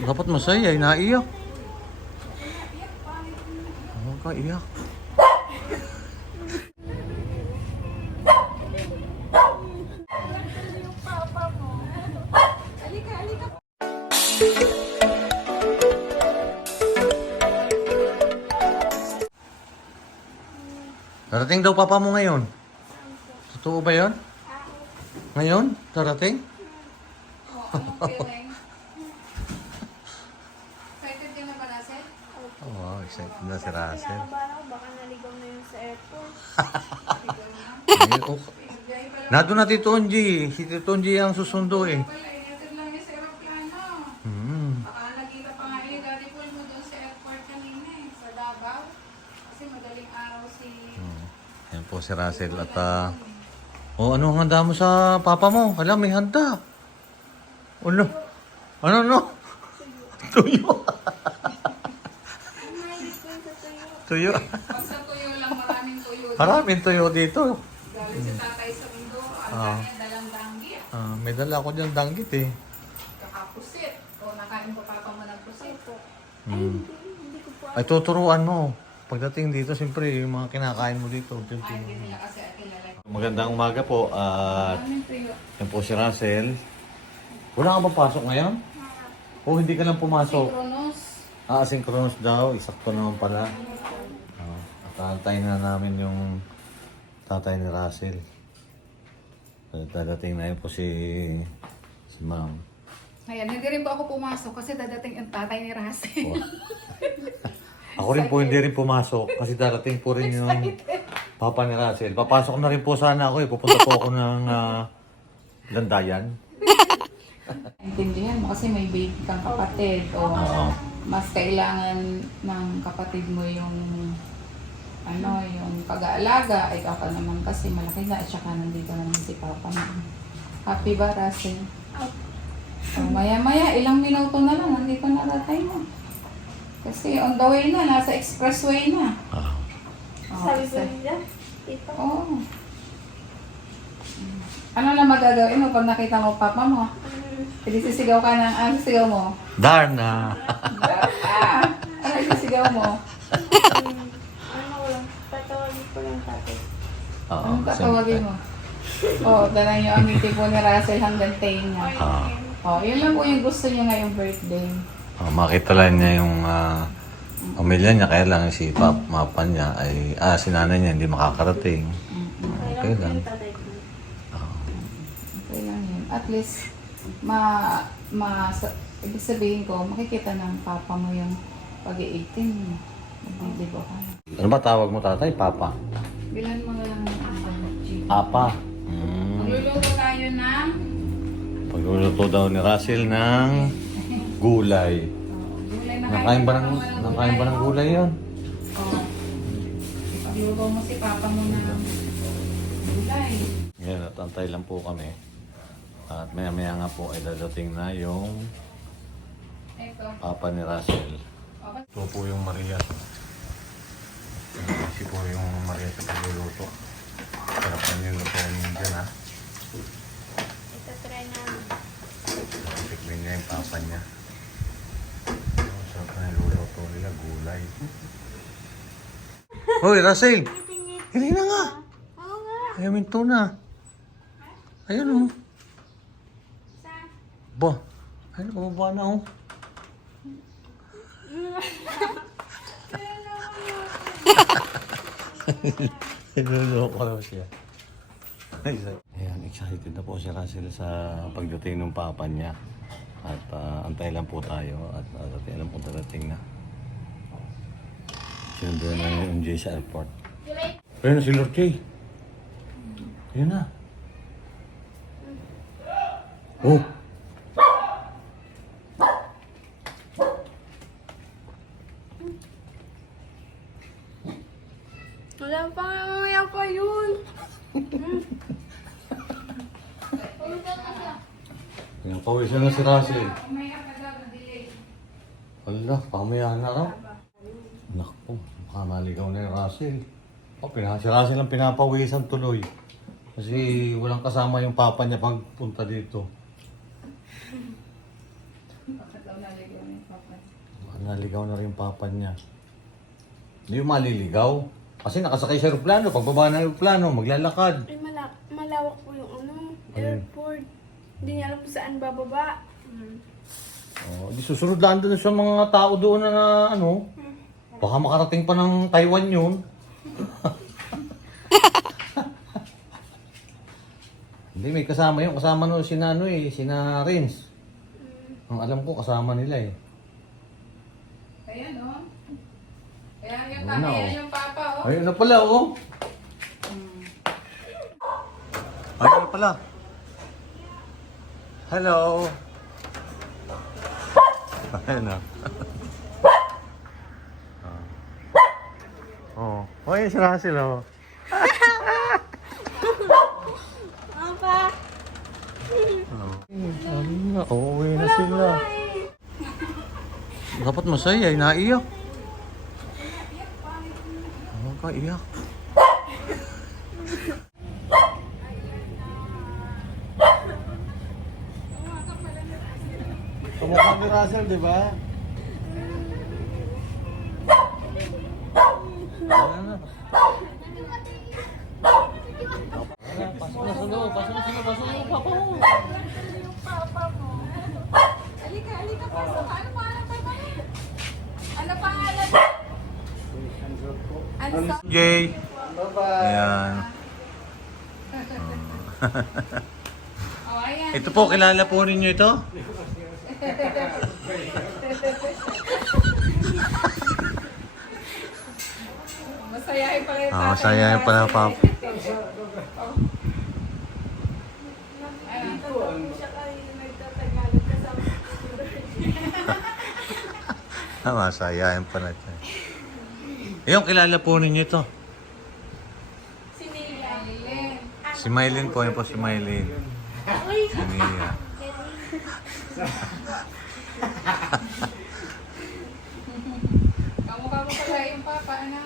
Dapat masaya, naiyak. Huwag ka iyak. Darating daw papa mo ngayon. Totoo ba yun? Ngayon? Darating? Excited ka na ba, Russell? Oh, wow, excited na si Russell. Baka naligaw na yun sa airport. Nado na Tito Onji. Si Tito Onji ang susundo eh. Wala, inatid lang yung sa aeroplano. Baka nakita pa nga yung Daddy Paul mo doon sa airport kanina eh, sa Davao. Kasi madaling araw si... Yan po si Russell at ano ang handa mo sa papa mo? Alam, may handa. Ano? Ano? Tuyo. Tuyo. Pag sa tuyo lang, maraming tuyo. Maraming tuyo dito. Galing si tatay sa Mindoro, ang kanya dalang danggit. May dala ko dyan danggit eh. Kakapusit. O nakain ko papa mo ng pusit. Hindi ko po. Ay, tuturuan mo. Pagdating dito, siyempre, yung mga kinakain mo dito. Ay, hindi nila kasi kilala. Magandang umaga po at Maraming tuyo. yan po si Russell. Wala ka ba pasok ngayon? O hindi ka lang pumasok? Kronos. Asynchronous daw. Isakto naman pala. At aantayin na namin yung tatay ni Russell. Dadating na yun po si ma'am. Ayan, hindi rin po ako pumasok kasi dadating ang tatay ni Russell. Ako rin po hindi rin pumasok kasi darating po rin yung papa ni Russell. Papasok na rin po sana ako eh. Pupunta po ako ng Landayan. Intindihan mo kasi may baby kang kapatid o mas kailangan ng kapatid mo yung yung pag-aalaga. Ikaw ka naman kasi malaki na at saka nandito naman si papa mo. Happy ba, Russell? So, maya-maya, ilang minuto na lang, nandito na tatay mo. Kasi on the way na, nasa expressway na. Sabi ko nila, tito. Oo. Ano na magagawin mo pag nakita mo papa mo? Pwede sisigaw ka ng, sisigaw mo? Darna! Ano sisigaw mo? Ano ko lang, tatawagin ko lang tatay. Anong tatawagin mo? Dalang yung amiti po ni Russell hanggang tayo niya. Yun lang po yung gusto niya ngayong birthday. Makita lang niya yung pamilya niya, kaya lang si mapa niya ay, si nanay niya hindi makakarating. Okay lang. Tatay ko. Okay lang yun. At least, ibig sabihin ko, makikita ng papa mo yung pag-i-18 mo. Magbibigo ka na. Ano ba tawag mo tatay? Papa? Bilan mo na lang ng G. Papa. Magluluto tayo ng... Pagluluto daw ni Russell ng gulay. Gulay na Nakain ba ng gulay yun? Oo. Pagluluto mo si papa mo ng gulay. Ngayon, at antay lang po kami. At maya-maya nga po ay dadating na yung Ito. papa ni Russell. Okay. Ito po yung Maria. Kasi po yung Maria sa pagluluto. Sarapan yung luto niyo dyan ha. Ito try namin. Tikmin niya yung papa niya. Sarap na yung luluto nila, gulay. Hoy, Russell! Hindi na nga! Oo nga. Ayaw minto na. Ayun oh. Ba? Ayun, kumaba na oh. Niloloko daw siya. Ayan, excited na po si Russell sa pagdating ng papa niya. At antay lang po tayo at antay lang po darating na. Sinundo na yung MJ sa airport. Ayun na si Lord K. Ayun na. Oh! Wala pa nga mamaya pa yun. Ayan, pawisan na si Russell. Umaya ka daw, na-delay. Wala, pamaya na raw. Naku, baka maligaw na yung Russell. Si Russell ang pinapawisan tuloy. Kasi walang kasama yung papa niya pagpunta dito. Bakit daw naligaw ni Papa? Naligaw na rin yung papa niya. Hindi yung maliligaw. Kasi nakasakay sa aeroplano. Pagbaba ng aeroplano, maglalakad. Ay, malawak po yung Ayun. airport. Hindi niya alam kung saan bababa. Oh, di susunod lang doon sa mga tao doon na ano. Baka makarating pa ng Taiwan yun. Hindi, may kasama yun. Kasama no, sina ano eh, sina Rins. Ang alam ko, kasama nila eh. Kaya no? Kaya yung Ayun na, kaya oh. yung Papa, oh. Ayun na pala, oh. Hmm. Ayun na pala. Hello. Ayun na. Oh. Oh, yun si Russell, oh. Papa! Sabi nga, uuwi na sila. Dapat masaya, naiyak. Ano ka, iyak? Kamukha ni Russell, di ba? Ayan na. Pasok na sa loob, pasok na sa loob, pasok na sa papa mo. Halika, halika, pasok. Ano pangalan pa ba? Ano pangalan? Anso. Jay. Ayan. Oh, ayan. Ito po, kilala po ninyo ito? Masayahin pala yung Masayahin pala, Papa. Nakikita ko po siya kanina nagtatagalog kasama ko. Masayahin pa natin. Yung kilala po ninyo ito. Si Nia. Si Mylene po, yun po si Mylene. Si Nia. Kamukha mo pala yung Papa, ano?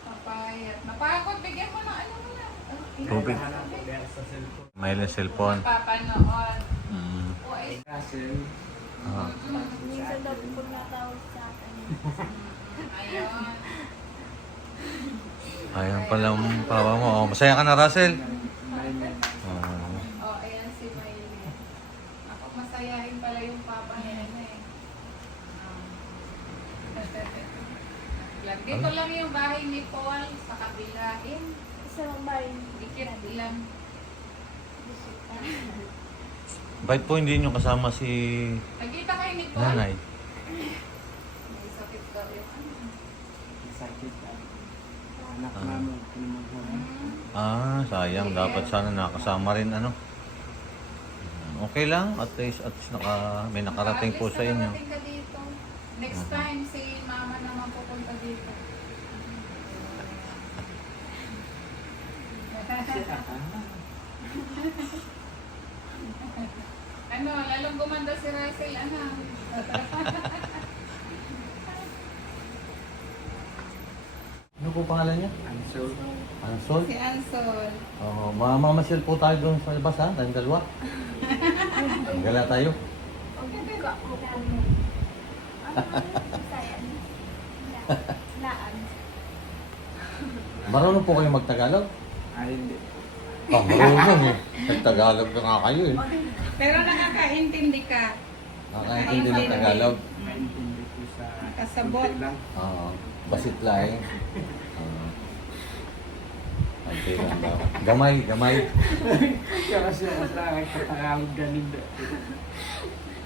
Papayat. Napagod, bigyan mo ng ano mo na. Tubig. Mylene cellphone. Papa noon. Mm. O, ay. Ah. Minsan daw po pag natawag sa akin. Ayun. Ayun pala ang papa mo. Oh, masaya ka na, Russell? Oh. O, ayan si Maylene. Ako masayahin pala yung Papa niya eh. Dito lang yung bahay ni Paul sa kabilain. Sa bahay. Dikit lang. Bakit po hindi nyo kasama si Nagkita kayo ni Paul? nanay? May sakit daw yun. Sakit anak namin pinagmamahal. Ah, sayang. Dapat sana nakasama rin, ano? Okay lang. At least may nakarating po sa inyo. Nakarating ka dito. Next time, si Mama naman pupunta dito. Ano, lalong gumanda si Russell, ano? Ano po pangalan niya? Ansel. Ansol? Si Ansol. Oh, mamamasyal po tayo doon sa labas, ha? Tayong dalawa. Gala tayo. Laan. Marunong po kayo magtagalog? Ay, hindi. Ah, marunong eh. Nagtagalog na nga kayo eh. Pero nakakaintindi ka. Nakakaintindi ng Tagalog. Naintindi ko sa Nakasabot. konti lang. Basit laing. Ante lang daw. Gamay, gamay. Kaya kasi mas lang sa Tagalog ganin.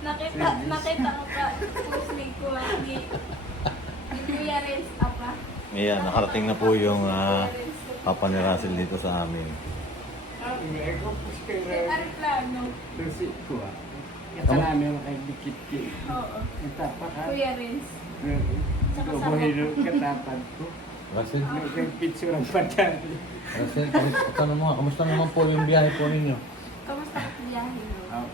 Nakita ko pa post ni Kuya Renz apa. Ayan, nakarating na po yung papa ni Russell dito sa amin. May ko po May siya aeroplano. Tersi ko ah. Ito namin kay dikit-dikit. Oo. Ito pa ka. Kuya Renz. Gawahiro katapad ko. Russell, May picture ang padali. Russell, tanong mo nga, kamusta naman po yung biyahe po ninyo? Kamusta ka biyahe mo?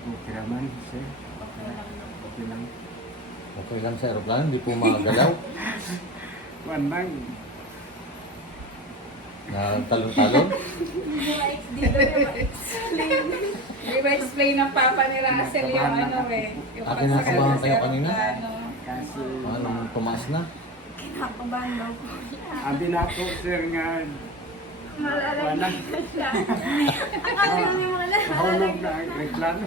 Okay naman, sir. Okay lang. Okay lang. Okay lang sa aeroplano, hindi po makagalaw. Kuan lang. Na talon-talon? Di ba explain ng papa ni Russell yung ano eh. Yung Ate, nakabahan kayo sa kanina? aeroplano. Kasi, Anong tumaas na? Kinakabahan daw po siya. abi na po, sir, nga, wala. Akala namin wala. Nahulog na ang reklamo.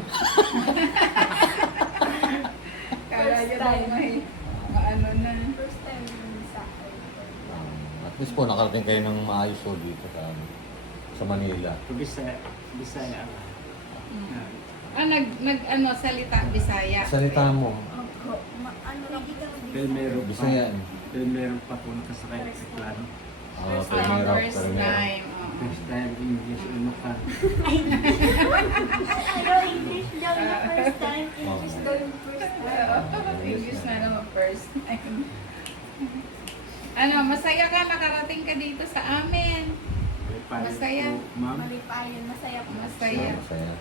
Kala niya daw may ano na. First time yun sa akin. At least po, nakarating kayo ng maayos po dito sa Manila. Bisaya. Ano, salita Bisaya. Salita mo, Opo. Ano lang po. Dahil meron pa. Bisaya. Dahil meron pa po nakasakay sa reklamo. First time. First time English, ano ka. Pero English daw na first time. English daw yung first time. English na naman first time. Ano, masaya ka, nakarating ka dito sa amin. Masaya. Ma'am. Malipayan. Masaya po. Masaya. Masaya.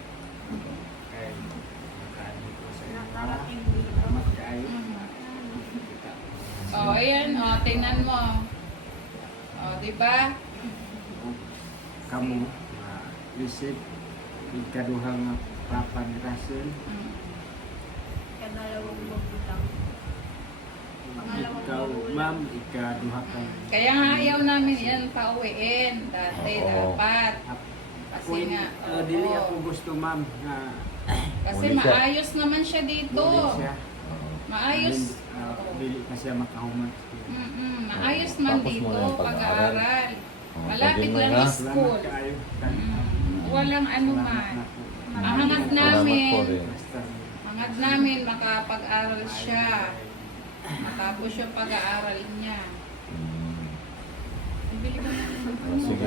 Kaya, nakaanin ko sa inyo. Nakarating dito. Salamat kayo. Oh, ayan, oh, tingnan mo. Oh, di ba? Kamu, Yusip, ikaduhang papa ni Russell. Kadalawang bubutang. Ikaw, ma'am, ikaduha ka. Kaya nga ayaw namin yan pauwiin. Dati Oo. dapat. Kasi nga, Dili oo. ako gusto, ma'am, na Kasi Uli siya. maayos naman siya dito. muli siya. Maayos. Dili pa siya makahumat. Maayos man Tapos dito, mo na yung pag-aaral. pag-aaral. Oh, Malapit pwede mo lang na. yung school. Salamat kayo. Walang ano man. Ang hangad Salamat po namin, rin. hangad namin makapag-aral siya. Matapos yung pag-aaral niya. Hmm. Bili mo na Ah, sige.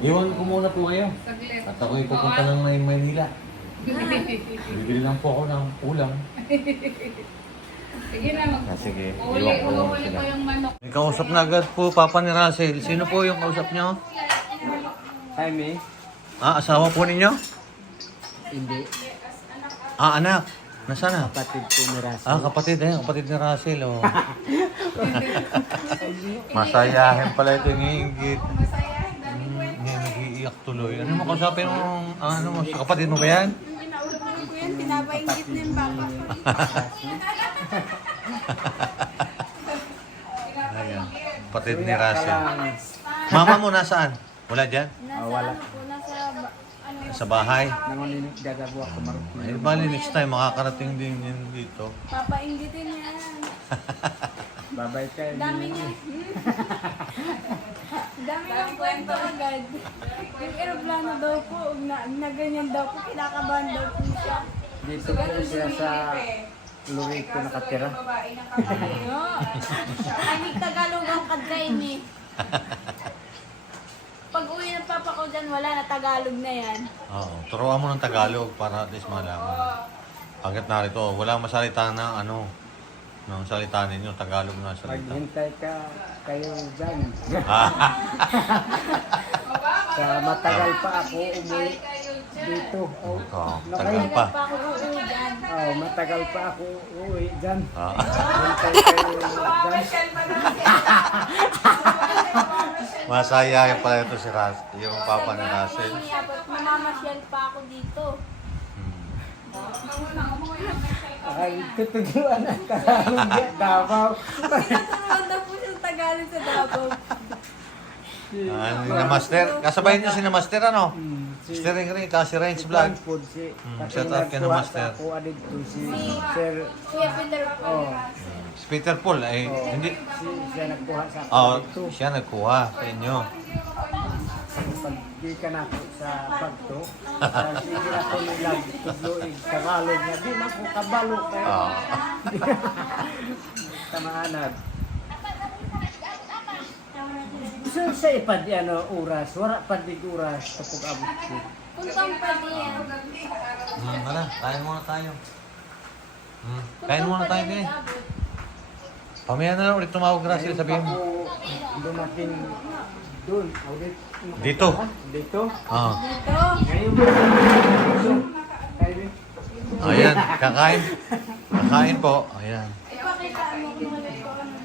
Iwan ko muna po kayo. saglit. At ako'y pupunta ng Maynila. Bibili lang po ako ng ulam. Sige na, Sige. uli ko yung manok. May kausap na agad po, Papa ni Russell. Sino po yung kausap niyo? Jaime? Asawa po ninyo? Hindi. Anak. Nasaan na? Kapatid ko ni Russell. Kapatid kapatid ni Russell, oh. Masayahin pala ito yung hingit. Nag-iiyak tuloy. Ano mo kausapin mo? Ano mo? Sa kapatid mo ba yan? Pinaulog ko yan. Pinapaingit na yung papa ko. Ayan. Kapatid ni Russell. Mama mo nasaan? Wala dyan? Nasa wala. ano po, nasa ano, Sa bahay? Nangulinig dagawa ko marot. Ay, bali next time makakarating din yun dito. papaingitin niya. Babay kayo. Dami niya. Dami ng kwento agad. Yung aeroplano daw po, na ganyan daw po, kinakabahan daw po siya. Dito po siya sa Lurito nakatira. Ayo. Ay, Tagalog ang kadkain eh. Pag uwi ng papa ko dyan, wala na Tagalog na yan. Oo. Turuan mo ng Tagalog para at least malaman. Hanggat narito, walang masalita na ng salita ninyo. Tagalog na salita. Maghintay kayo dyan. Sa matagal pa ako umuwi dito. Tagal pa. Pa ako uuwi dyan. Matagal pa ako uuwi dyan. Ah. Hintay kayo dyan. Masaya yung pala ito si Russell, yung papa ni Russell. Mamamasyal pa ako dito. Ay, tutuguan ang Tagalog Davao. Tinuturuan daw po siyang Tagalog sa Davao. Na master, kasabayan niyo si na master ano? Steering ring, kasi range vlog. Food si shout out kay na master. Ako dito si Sir. Kuya Peter po. Oh, Si Peter Paul, ay hindi. siya nagkuha sa Oh, ako dito. siya nagkuha sa inyo. Pag di ka na ako sa pagto, sige na ko nilag tudloig Tagalog na di man ko kabalo kayo. Ah. Tamaanag. So sa ipad oras, wala pa dig oras kapag abot ko. Puntang pa diyan. Wala, kain muna tayo. Kain muna tayo din. Pamaya na lang ulit tumawag Russell, sabihin mo. Ako dumating doon, ulit. Dito. Dito. Ah. Dito. Ngayon kayo. Ayan, kakain. Kakain po. Ayan. Ipakita mo kung ulit ko ano.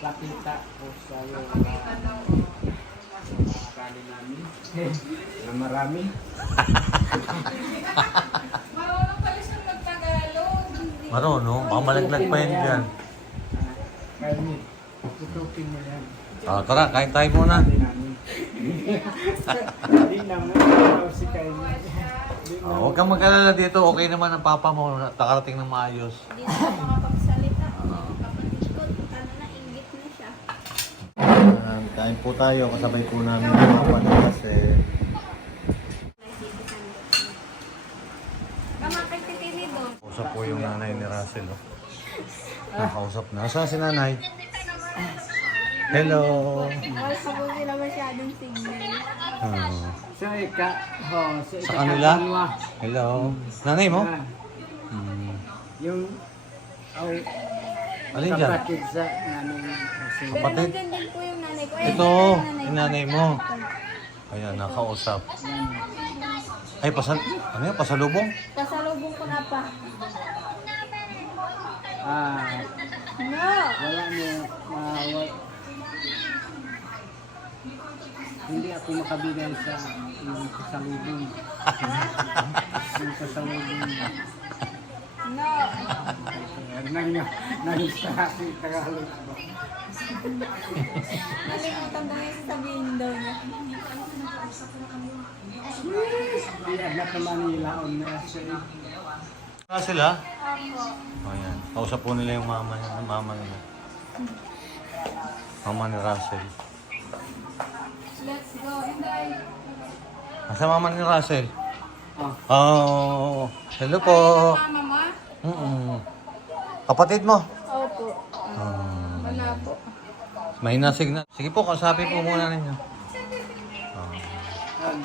Pakita ko sa iyo. Na marami. Marunong pala siya magtagalog. Marunong, baka malaglag pa yan dyan. Kainit. Tutupin mo yan. Tara, kain tayo muna. Hindi namin. Hindi naman. Ikaw si kainit. Huwag kang mag-alala dito, okay naman ang papa mo, nakarating ng maayos. Hindi na ako makapagsalita. Kapatid ko, ano na, inggit na siya. Kain po tayo, kasabay po namin yung papa niya kasi Kamakay titili doon. kausap po yung nanay ni Russell. Oh. Nakausap na. Saan si nanay? Hello! Wala ka po sila masyadong signal. Sa Sa kanila? Hello! Nanay mo? Yung Alin dyan? kapatid sa nanay kasi Pero Kapatid? nandyan din po yung nanay ko. Ito, yung yung nanay mo. Ayan, nakausap. Ay, ano yan? Pasalubong? Pasalubong ko na pa. No! wala mo hindi ako makabigay sa yung kasalubong. Yung kasalubong. No! Nangista sa Tagalog. Nalimutan ko yung sabihin daw niya. Di agad na Manila on na siya. Russell, ha? Ayan, kausap po nila yung mama nila. Mama ni Russell. Let's go, Inday. Asa mama ni Russell? Oh. Oh, hello po. Mama mo? Kapatid mo? Opo. Wala po. Mahina signal. Sige po, kausapin po muna ninyo. Um,